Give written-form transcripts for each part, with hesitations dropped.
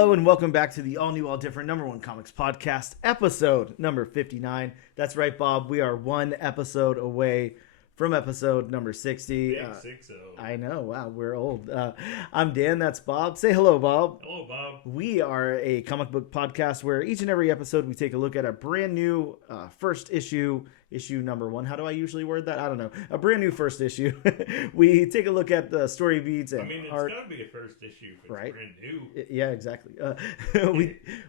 Hello and welcome back to the all-new, all-different number one comics podcast, episode number 59. That's right, Bob. We are one episode away from episode number 60. 60. I know. Wow, we're old. I'm Dan. That's Bob. Say hello, Bob. Hello, Bob. We are a comic book podcast where each and every episode we take a look at a brand new first issue number one. How do I usually word that? I don't know. A brand new first issue. We take a look at the story beats and it's art. got to be a first issue if it's right? brand new. Yeah, exactly.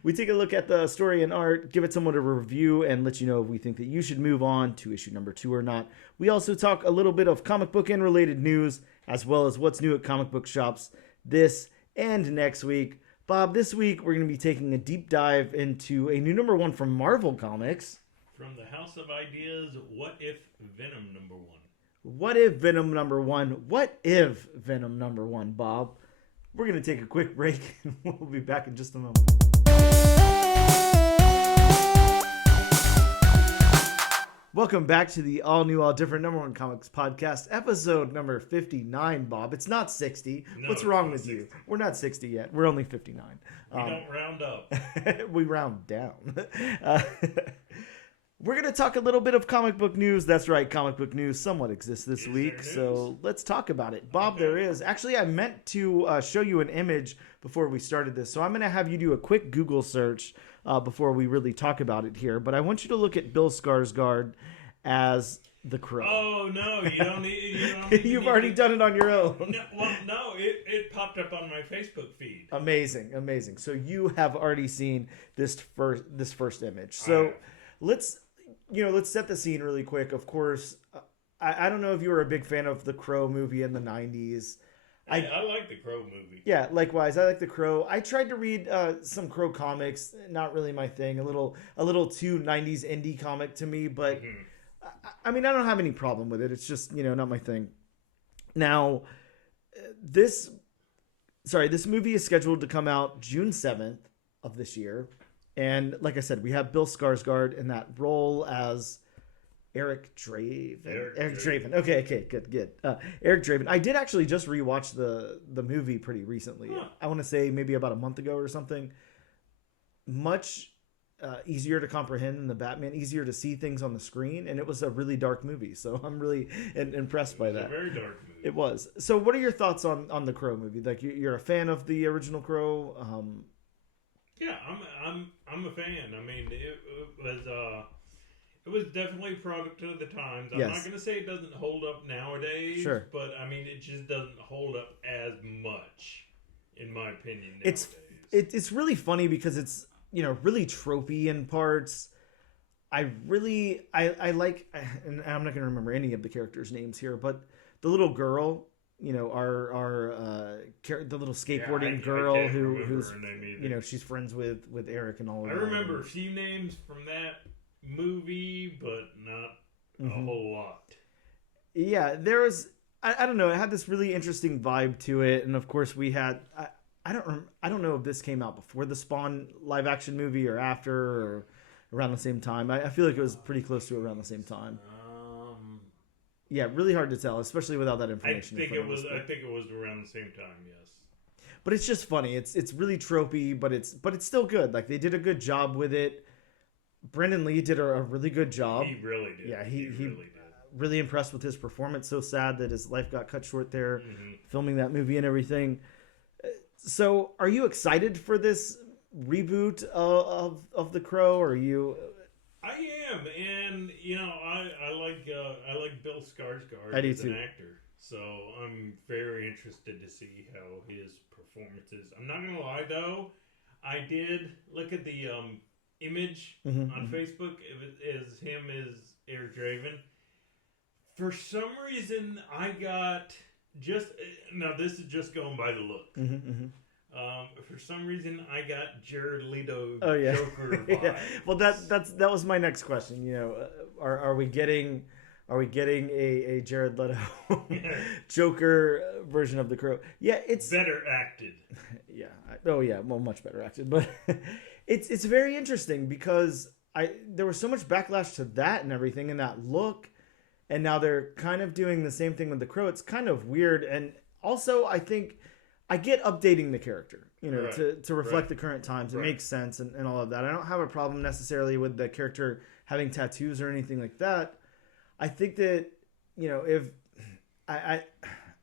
We take a look at the story and art, give it somewhat of a review, and let you know if we think that you should move on to issue number 2 or not. We also talk a little bit of comic book and related news, as well as what's new at comic book shops this and next week. Bob, this week we're going to be taking a deep dive into a new number one from Marvel Comics. From the House of Ideas, What If Venom number 1? What if Venom number 1? What if Venom number 1, Bob? We're going to take a quick break and we'll be back in just a moment. Welcome back to the all-new, all-different number one comics podcast, episode number 59, Bob. It's not 60. No, what's wrong with you? We're not 60 yet. We're only 59. We don't round up. We round down. We're going to talk a little bit of comic book news. That's right, comic book news somewhat exists this week, so let's talk about it. Bob, okay. There is. Actually, I meant to show you an image before we started this, so I'm going to have you do a quick Google search before we really talk about it here. But I want you to look at Bill Skarsgard as the Crow. Oh, no, you don't need You've already done it on your own. No, it popped up on my Facebook feed. Amazing. So you have already seen this first image. So let's set the scene really quick. Of course, I don't know if you were a big fan of the Crow movie in the 90s. I like the Crow movie. Yeah, likewise. I like the Crow. I tried to read some Crow comics. Not really my thing. A little too 90s indie comic to me. But, I mean, I don't have any problem with it. It's just, not my thing. Now, this movie is scheduled to come out June 7th of this year. And like I said, we have Bill Skarsgard in that role as Eric Draven. Eric Draven. Okay, good. Eric Draven. I did actually just rewatch the movie pretty recently. Huh. I want to say maybe about a month ago or something. Much easier to comprehend than the Batman. Easier to see things on the screen, and it was a really dark movie. So I'm really impressed by that. A very dark movie. It was. So what are your thoughts on the Crow movie? Like you're a fan of the original Crow? Yeah, I'm a fan. I mean, it was definitely a product of the times. I'm not going to say it doesn't hold up nowadays, sure, but I mean, it just doesn't hold up as much, in my opinion. Nowadays. It's really funny because it's really tropey in parts. I like, and I'm not going to remember any of the characters' names here, but the little girl. The little skateboarding girl who's she's friends with Eric and all of that. I remember a few names from that movie, but not a whole lot. Yeah, there was I don't know, it had this really interesting vibe to it, and of course we had I don't know if this came out before the Spawn live action movie or after or around the same time. I feel like it was pretty close to around the same time. Yeah, really hard to tell, especially without that information. I think it was around the same time. Yes. But it's just funny. It's really tropey, but it's still good. Like they did a good job with it. Brendan Lee did a really good job. He really did. Yeah, he really did. Really impressed with his performance. So sad that his life got cut short there, filming that movie and everything. So, are you excited for this reboot of The Crow? Or are you? I am, and I like Bill Skarsgård as an actor, so I'm very interested to see how his performance is. I'm not gonna lie though, I did look at the image on Facebook. It is him as Eric Draven. For some reason, I got this is just going by the look. For some reason, I got Jared Leto Joker vibes. Yeah. Well, that was my next question. Are we getting a Jared Leto Joker version of the Crow? Yeah, it's better acted. Yeah. Well, much better acted, but it's very interesting because there was so much backlash to that and everything and that look, and now they're kind of doing the same thing with the Crow. It's kind of weird, and also I think I get updating the character, to reflect Right. the current times. It Right. makes sense and all of that. I don't have a problem necessarily with the character having tattoos or anything like that. I think that, if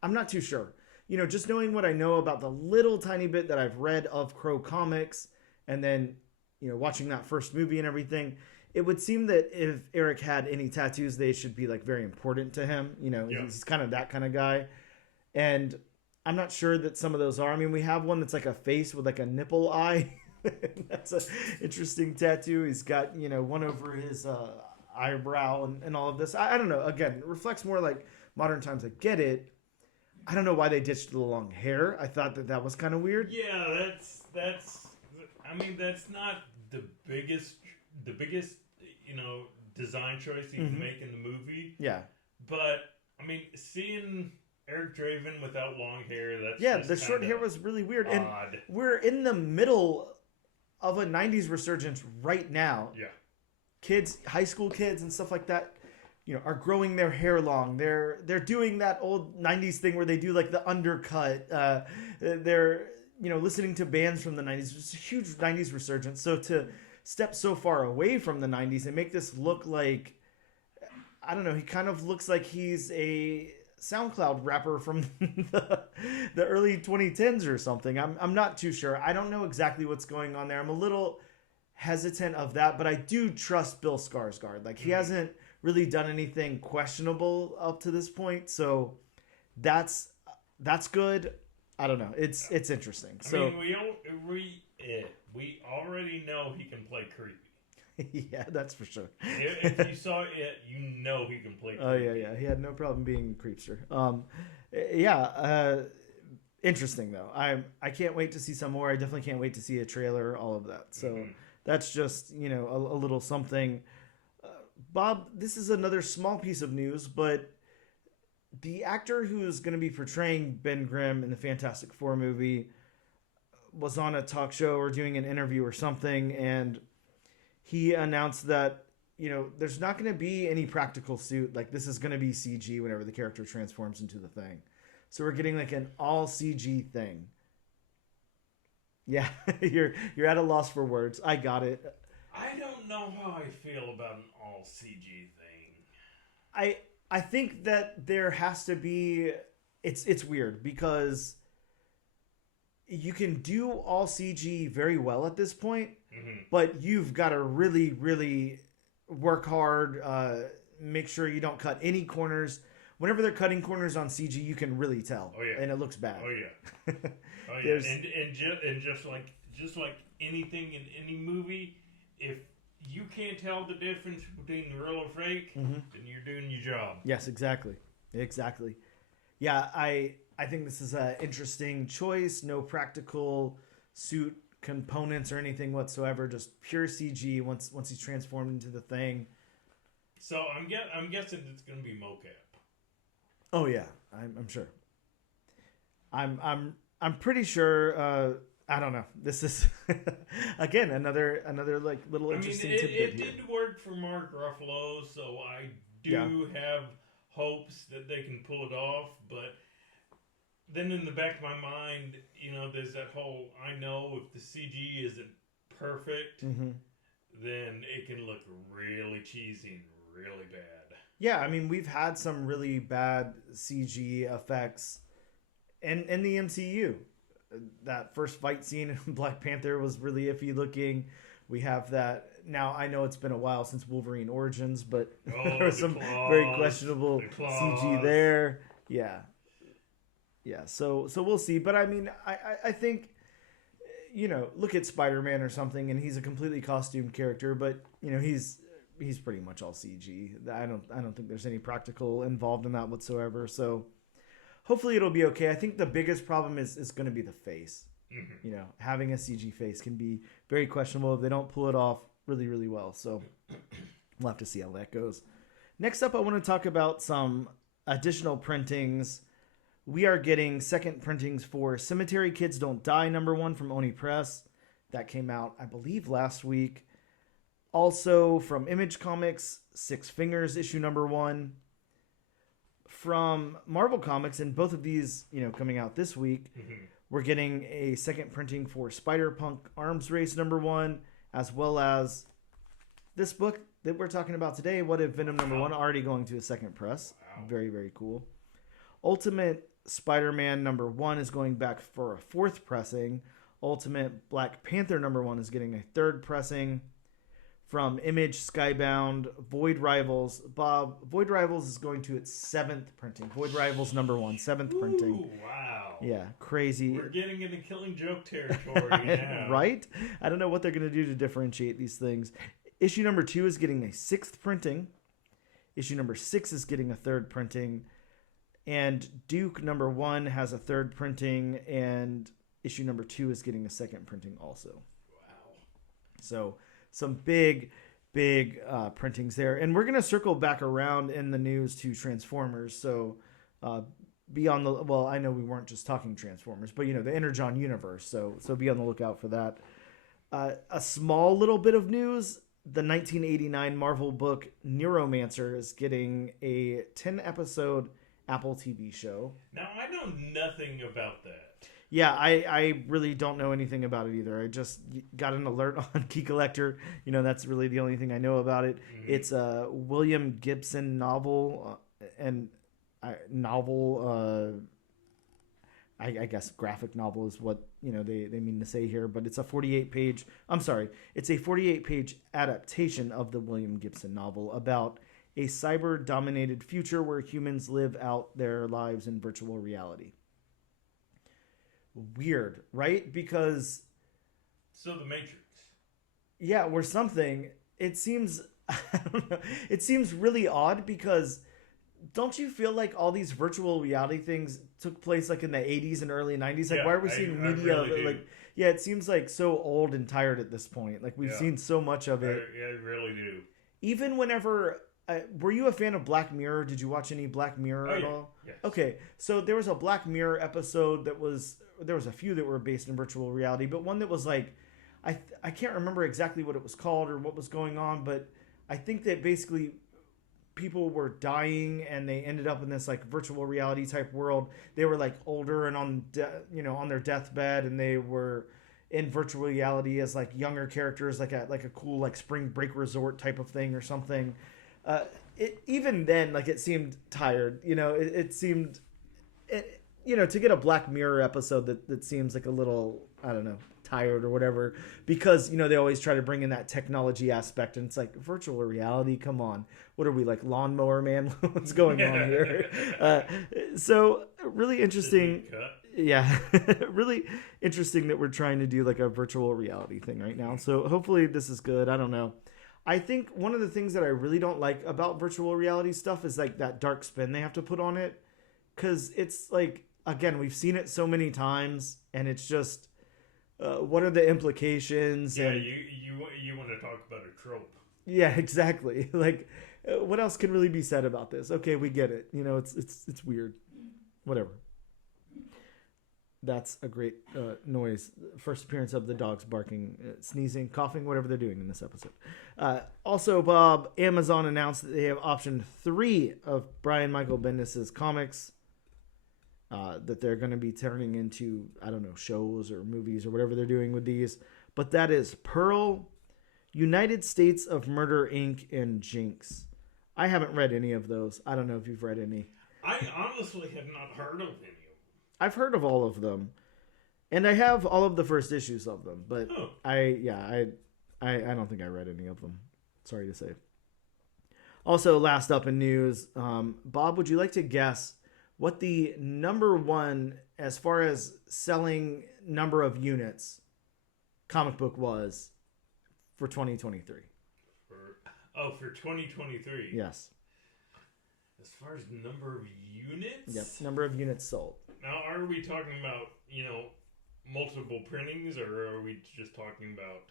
I'm not too sure. Just knowing what I know about the little tiny bit that I've read of Crow comics and then, watching that first movie and everything, it would seem that if Eric had any tattoos, they should be like very important to him. He's kind of that kind of guy. And I'm not sure that some of those are. I mean, we have one that's like a face with like a nipple eye. That's an interesting tattoo. He's got, one over his eyebrow and all of this. I don't know. Again, it reflects more like modern times. I get it. I don't know why they ditched the long hair. I thought that was kind of weird. Yeah, that's. I mean, that's not the biggest, design choice you can make in the movie. Yeah. But I mean, seeing Eric Draven without long hair, that's the short hair was really weird. Odd. And we're in the middle of a 90s resurgence right now. Yeah. Kids, high school kids and stuff like that, are growing their hair long. They're doing that old 90s thing where they do like the undercut. They're, listening to bands from the 90s. It's a huge 90s resurgence. So to step so far away from the 90s and make this look like, I don't know, he kind of looks like he's a SoundCloud rapper from the early 2010s or something. I'm not too sure. I don't know exactly what's going on there. I'm a little hesitant of that, but I do trust Bill Skarsgård. Like, he hasn't really done anything questionable up to this point, so that's good. I don't know. It's interesting. So I mean, we already know he can play creepy. Yeah, that's for sure. If you saw it, he can play creepy. Oh yeah. He had no problem being a creepster. Interesting though. I can't wait to see some more. I definitely can't wait to see a trailer. All of that. So that's just a little something. Bob, this is another small piece of news, but the actor who's going to be portraying Ben Grimm in the Fantastic Four movie was on a talk show or doing an interview or something, and he announced that, there's not going to be any practical suit. Like, this is going to be CG whenever the character transforms into the thing. So we're getting like an all CG thing. Yeah, you're at a loss for words. I got it. I don't know how I feel about an all CG thing. I think that there has to be. It's weird because you can do all CG very well at this point, but you've got to really, really work hard. Make sure you don't cut any corners. Whenever they're cutting corners on CG, you can really tell. Oh yeah, and it looks bad. Oh yeah, oh yeah. And just like anything in any movie, if you can't tell the difference between real or fake, then you're doing your job. Yes, exactly. Yeah, I think this is an interesting choice. No practical suit components or anything whatsoever. Just pure CG once he's transformed into the thing. So I'm guessing it's going to be mocap. Oh yeah, I'm sure. I'm pretty sure. I don't know. This is again another like little interesting tidbit it here. did work for Mark Ruffalo, so I do have hopes that they can pull it off. But then in the back of my mind, there's that whole, I know if the CG isn't perfect, then it can look really cheesy and really bad. Yeah, I mean, we've had some really bad CG effects in the MCU. That first fight scene in Black Panther was really iffy looking. We have that now. I know it's been a while since Wolverine Origins, but there was some very questionable CG there. Yeah. So we'll see. But I mean, I think, look at Spider-Man or something, and he's a completely costumed character, but he's pretty much all CG. I don't think there's any practical involved in that whatsoever. So hopefully it'll be okay. I think the biggest problem is going to be the face. Having a CG face can be very questionable if they don't pull it off really, really well. So we'll have to see how that goes. Next up, I want to talk about some additional printings. We are getting second printings for Cemetery Kids Don't Die #1 from Oni Press. That came out, I believe, last week. Also from Image Comics, Six Fingers issue #1. From Marvel Comics, and both of these, coming out this week, We're getting a second printing for Spider-Punk Arms Race #1, as well as this book that we're talking about today, What If Venom #1, already going to a second press. Wow. Very, very cool. Ultimate Spider-Man #1 is going back for a fourth pressing. Ultimate Black Panther #1 is getting a third pressing. From Image, Skybound, Void Rivals. Bob, Void Rivals is going to its seventh printing. Void Rivals #1, seventh printing. Wow. Yeah, crazy. We're getting into Killing Joke territory now. Right? I don't know what they're going to do to differentiate these things. Issue #2 is getting a sixth printing. Issue #6 is getting a third printing. And Duke #1 has a third printing. And issue #2 is getting a second printing also. Wow. So some big printings there. And we're going to circle back around in the news to Transformers. So be on the, well, I know we weren't just talking Transformers, but, the Energon universe. So be on the lookout for that. A small little bit of news. The 1989 Marvel book Neuromancer is getting a 10-episode Apple TV show. Now, I know nothing about that. Yeah, I really don't know anything about it either. I just got an alert on Key Collector. That's really the only thing I know about it. Mm-hmm. It's a William Gibson novel, I guess graphic novel is what they mean to say here, but it's a 48-page. It's a 48-page adaptation of the William Gibson novel about a cyber-dominated future where humans live out their lives in virtual reality. Weird, right? Because so the Matrix. Yeah, or something. It seems I don't know. It seems really odd because don't you feel like all these virtual reality things took place like in the 80s and early 90s? Like, why are we seeing media really yeah, it seems like so old and tired at this point. Like we've seen so much of it. I really do. Even whenever were you a fan of Black Mirror? Did you watch any Black Mirror at all? Yes. Okay, so there was a Black Mirror episode there was a few that were based in virtual reality, but one that was like, I can't remember exactly what it was called or what was going on, but I think that basically people were dying and they ended up in this like virtual reality type world. They were like older and on their deathbed, and they were in virtual reality as like younger characters, like a cool like spring break resort type of thing or something. Even then, like it seemed tired. It seemed, to get a Black Mirror episode that seems like a little, I don't know, tired or whatever, because they always try to bring in that technology aspect, and it's like virtual reality. Come on, what are we, like Lawnmower Man? What's going on here? So really interesting. Yeah, really interesting that we're trying to do like a virtual reality thing right now. So hopefully this is good. I don't know. I think one of the things that I really don't like about virtual reality stuff is like that dark spin they have to put on it, because it's like, again, we've seen it so many times, and it's just, what are the implications? Yeah, and, you want to talk about a trope. Yeah, exactly. Like, what else can really be said about this? Okay, we get it. It's weird. Whatever. That's a great noise. First appearance of the dogs barking, sneezing, coughing, whatever they're doing in this episode. Also, Bob, Amazon announced that they have optioned 3 of Brian Michael Bendis' comics that they're going to be turning into, I don't know, shows or movies or whatever they're doing with these. But that is Pearl, United States of Murder, Inc., and Jinx. I haven't read any of those. I don't know if you've read any. I honestly have not heard of any. I've heard of all of them, and I have all of the first issues of them, but I don't think I read any of them. Sorry to say. Also, last up in news, Bob, would you like to guess what the #1 as far as selling number of units comic book was for 2023? For 2023? Yes. As far as number of units? Yep, number of units sold. Now, are we talking about, multiple printings, or are we just talking about...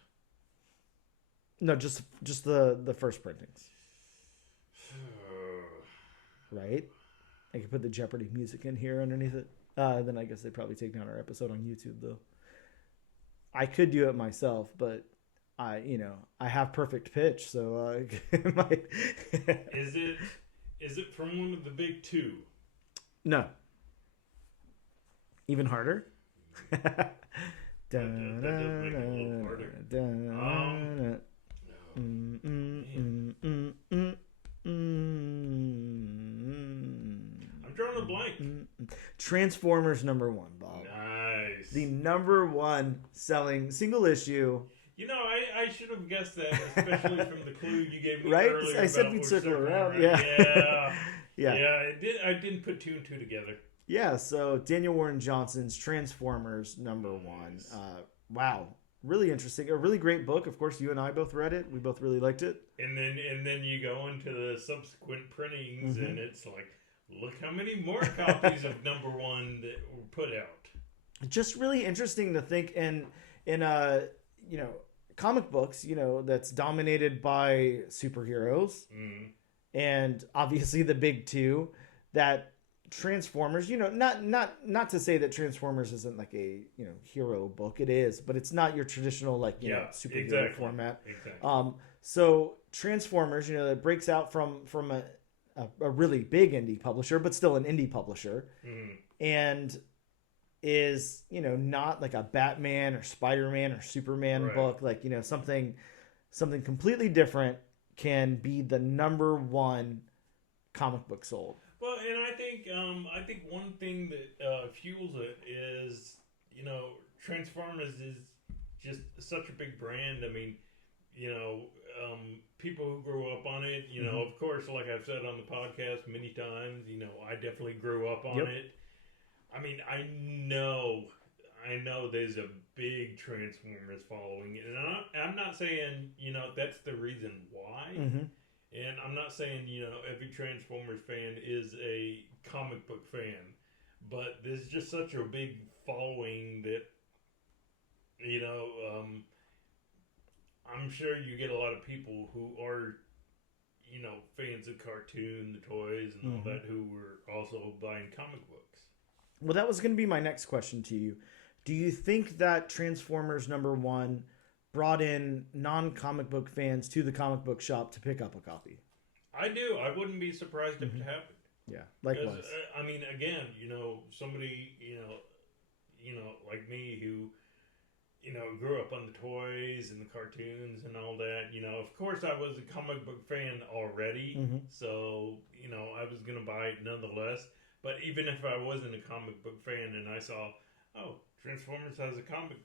No, just the first printings. Right? I could put the Jeopardy music in here underneath it. Then I guess they'd probably take down our episode on YouTube, though. I could do it myself, but I have perfect pitch, so it might... Is it from one of the big 2? No. Even harder? That does make it a little harder. I'm drawing a blank. Transformers #1, Bob. Nice. The #1 selling single issue. You know, I should have guessed that, especially from the clue you gave me right? earlier. I said we'd circle around. Yeah. Yeah. I didn't put 2 and 2 together. Yeah, so Daniel Warren Johnson's Transformers #1. Nice. Wow. Really interesting. A really great book. Of course, you and I both read it. We both really liked it. And then you go into the subsequent printings, and it's like, look how many more copies of #1 that were put out. Just really interesting to think in comic books, that's dominated by superheroes, and obviously the big two, that Transformers, not to say that Transformers isn't like a hero book. It is, but it's not your traditional superhero format. Exactly. So Transformers, that breaks out from a really big indie publisher, but still an indie publisher, and is not like a Batman or Spider-Man or Superman book, like something completely different can be the #1 comic book sold. Well, and I think one thing that fuels it is Transformers is just such a big brand. I mean, people who grew up on it, of course, like I've said on the podcast many times, I definitely grew up on it. I mean, I know there's a big Transformers following, and I'm not saying that's the reason why, and I'm not saying every Transformers fan is a comic book fan, but there's just such a big following that I'm sure you get a lot of people who are fans of cartoon, the toys, and all that, who were also buying comic books. Well, that was going to be my next question to you. Do you think that Transformers #1 brought in non-comic book fans to the comic book shop to pick up a copy? I do. I wouldn't be surprised if it happened. Yeah, likewise. Because, I mean, again, somebody, like me who, grew up on the toys and the cartoons and all that. Of course I was a comic book fan already, so, I was going to buy it nonetheless. But even if I wasn't a comic book fan and I saw, Transformers has a comic,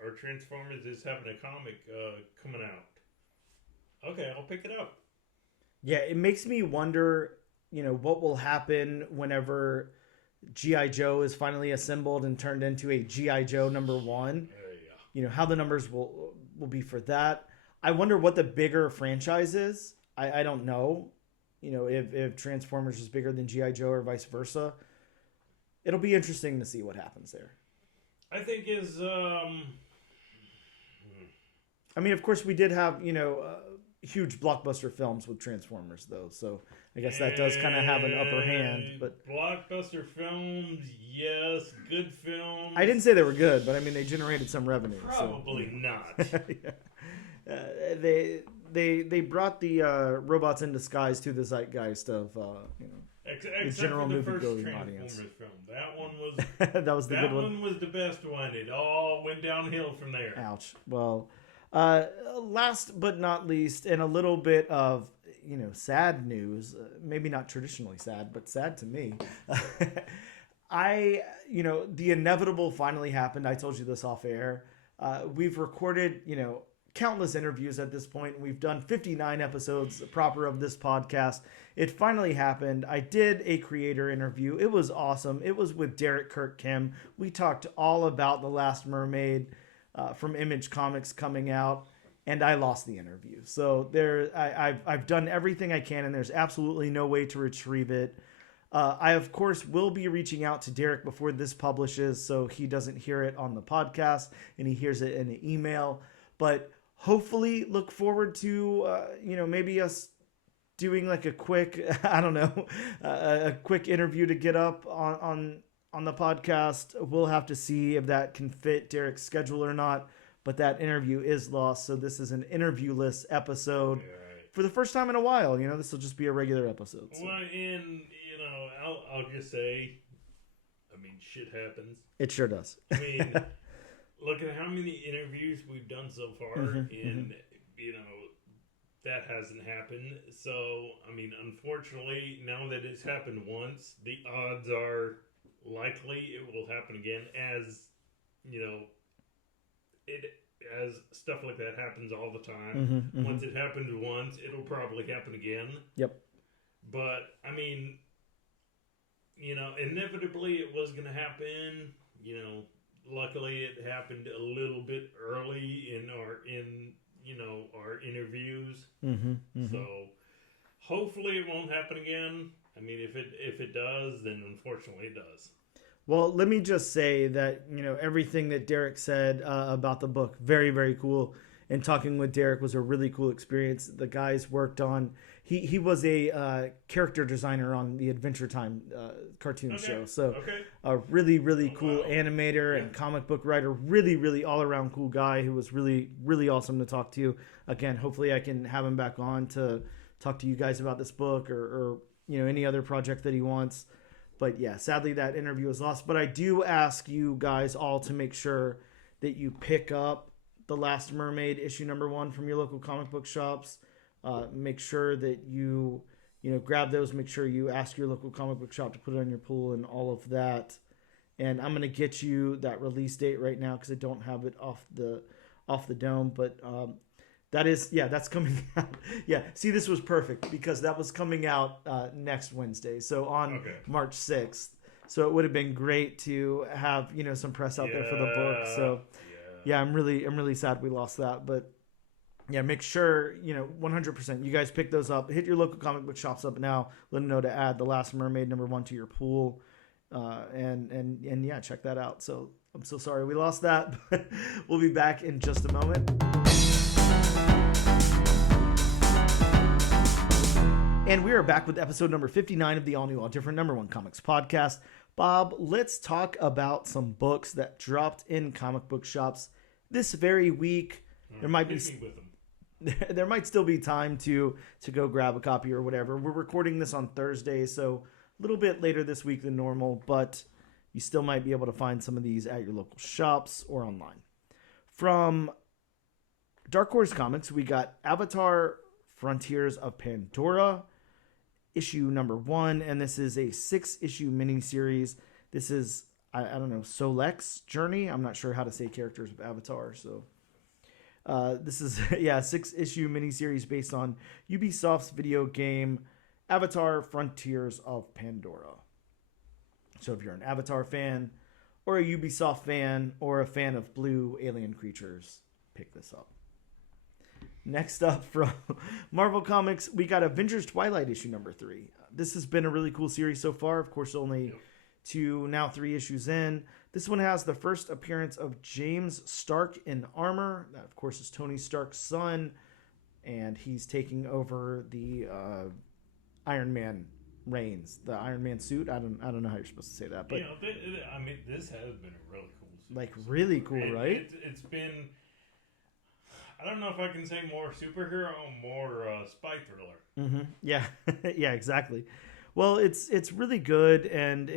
or Transformers is having a comic coming out, okay, I'll pick it up. Yeah, it makes me wonder, what will happen whenever G.I. Joe is finally assembled and turned into a G.I. Joe #1. How the numbers will be for that. I wonder what the bigger franchise is. I don't know. If Transformers is bigger than G.I. Joe or vice versa. It'll be interesting to see what happens there. I think I mean, of course, we did have, huge blockbuster films with Transformers, though. So I guess that does kind of have an upper hand. But blockbuster films, yes. Good films. I didn't say they were good, but I mean, they generated some revenue. Probably not. They brought the robots in disguise to the zeitgeist of the general movie-going audience. Film. That one was that was the good one. That one was the best one. It all went downhill from there. Ouch. Well, last but not least, and a little bit of sad news. Maybe not traditionally sad, but sad to me. The inevitable finally happened. I told you this off air. We've recorded, countless interviews at this point. We've done 59 episodes proper of this podcast. It finally happened. I did a creator interview. It was awesome. It was with Kirk Kim. We talked all about The Last Mermaid from Image Comics coming out, and I lost the interview. So I've done everything I can, and there's absolutely no way to retrieve it. I, of course, will be reaching out to Derek before this publishes, so he doesn't hear it on the podcast, and he hears it in an email. But hopefully look forward to, maybe us doing like a quick, a quick interview to get up on the podcast. We'll have to see if that can fit Derek's schedule or not, but that interview is lost. So this is an interview-less episode for the first time in a while. This will just be a regular episode. So. Well, and, I'll just say, mean, shit happens. It sure does. I mean, look at how many interviews we've done so far, and you know, that hasn't happened. So, I mean, unfortunately, now that it's happened once, the odds are likely it will happen again. As you know, as stuff like that happens all the time. Once it happened once, it'll probably happen again. Yep. But I mean, you know, inevitably it was going to happen. You know, luckily it happened a little bit early in our interviews. So hopefully it won't happen again. I mean, if it does, then unfortunately it does. Well, let me just say that, you know, everything that Derek said about the book, very, very cool. And talking with Derek was a really cool experience. The guys worked on, he was a character designer on the Adventure Time cartoon show. So a really, really cool animator and comic book writer. Really, really all around cool guy who was really, really awesome to talk to. Again, hopefully I can have him back on to talk to you guys about this book or you know, any other project that he wants. But yeah, sadly that interview was lost. But I do ask you guys all to make sure that you pick up The Last Mermaid issue #1 from your local comic book shops. Make sure that you grab those. Make sure you ask your local comic book shop to put it on your pool and all of that. And I'm gonna get you that release date right now because I don't have it off the dome. But that's coming out. Yeah, see, this was perfect because that was coming out next Wednesday, so on March 6th. So it would have been great to have, you know, some press out there for the book. So yeah, I'm really sad we lost that. But yeah, make sure, you know, 100% you guys pick those up. Hit your local comic book shops up now. Let them know to add The Last Mermaid #1 to your pool, and yeah, check that out. So I'm so sorry we lost that, but we'll be back in just a moment. And we are back with episode number 59 of the All New, All Different #1 Comics podcast. Bob, let's talk about some books that dropped in comic book shops this very week. There might still be time to go grab a copy or whatever. We're recording this on Thursday, so a little bit later this week than normal, but you still might be able to find some of these at your local shops or online. From Dark Horse Comics, we got Avatar Frontiers of Pandora, issue #1, and this is a 6-issue miniseries. This is, I don't know, Solek's journey. I'm not sure how to say characters of Avatar, so this is a 6-issue miniseries based on Ubisoft's video game Avatar Frontiers of Pandora. So if you're an Avatar fan or a Ubisoft fan or a fan of blue alien creatures, pick this up. Next up from Marvel Comics, we got Avengers Twilight issue #3. This has been a really cool series so far. Of course, only 3 issues in. This one has the first appearance of James Stark in armor. That, of course, is Tony Stark's son, and he's taking over the Iron Man reins, the Iron Man suit. I don't know how you're supposed to say that, but I mean, this has been a really cool series. Like really cool, right? It's been. I don't know if I can say more superhero or more spy thriller. Yeah, yeah, exactly. Well, it's really good, and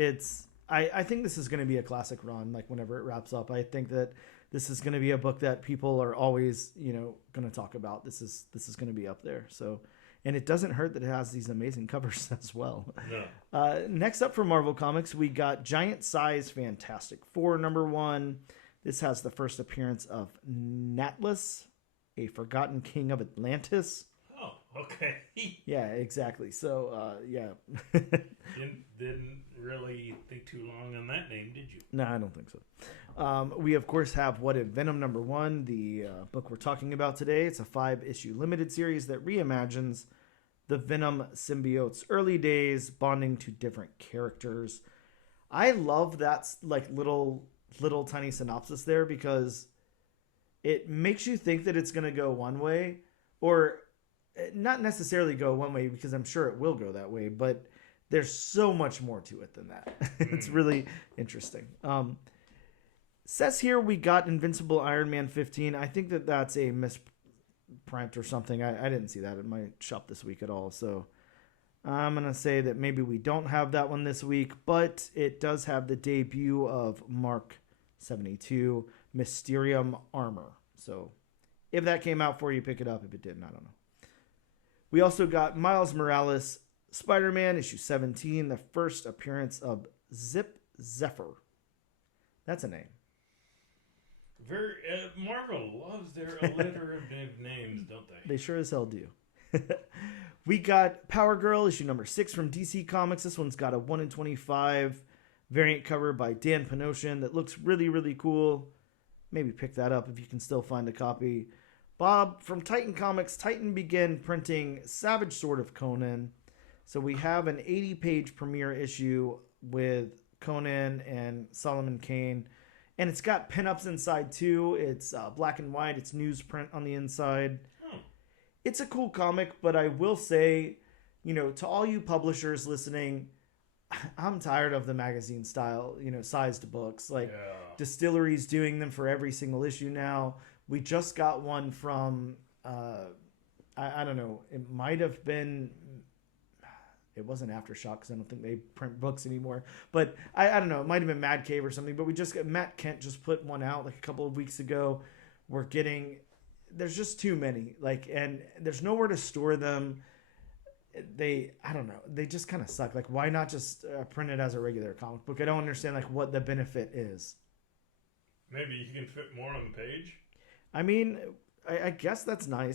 I think this is going to be a classic run. Like whenever it wraps up, I think that this is going to be a book that people are always, you know, going to talk about. This is going to be up there. So, and it doesn't hurt that it has these amazing covers as well. No. Next up for Marvel Comics, we got Giant Size Fantastic Four #1. This has the first appearance of Natlas, a forgotten king of Atlantis. Oh, okay. Yeah, exactly. So, yeah. Didn't really think too long on that name, did you? No, I don't think so. We, of course, have What If Venom #1, the book we're talking about today. It's a 5-issue limited series that reimagines the Venom symbiote's early days, bonding to different characters. I love that like little tiny synopsis there because it makes you think that it's going to go one way, or not necessarily go one way, because I'm sure it will go that way, but there's so much more to it than that. It's really interesting. Says here we got Invincible Iron Man 15. I think that's a misprint or something. I didn't see that in my shop this week at all. So I'm going to say that maybe we don't have that one this week, but it does have the debut of Mark 72, Mysterium Armor. So if that came out for you, pick it up. If it didn't, I don't know. We also got Miles Morales, Spider-Man, issue 17, the first appearance of Zip Zephyr. That's a name. Marvel loves their alliterative names, don't they? They sure as hell do. We got Power Girl, issue number 6 from DC Comics. This one's got a 1 in 25 variant cover by Dan Panosian that looks really, really cool. Maybe pick that up if you can still find a copy. Bob, from Titan Comics, Titan began printing Savage Sword of Conan. So we have an 80-page premiere issue with Conan and Solomon Kane. And it's got pinups inside, too. It's black and white. It's newsprint on the inside. Oh. It's a cool comic, but I will say, to all you publishers listening, I'm tired of the magazine style, sized books. Distillery's doing them for every single issue now. We just got one from, I don't know, it might have been... It wasn't Aftershock because I don't think they print books anymore. But I don't know. It might have been Mad Cave or something. But we just got Matt Kent just put one out like a couple of weeks ago. There's just too many. And there's nowhere to store them. I don't know. They just kind of suck. Why not just print it as a regular comic book? I don't understand what the benefit is. Maybe you can fit more on the page. I mean, I guess that's nice.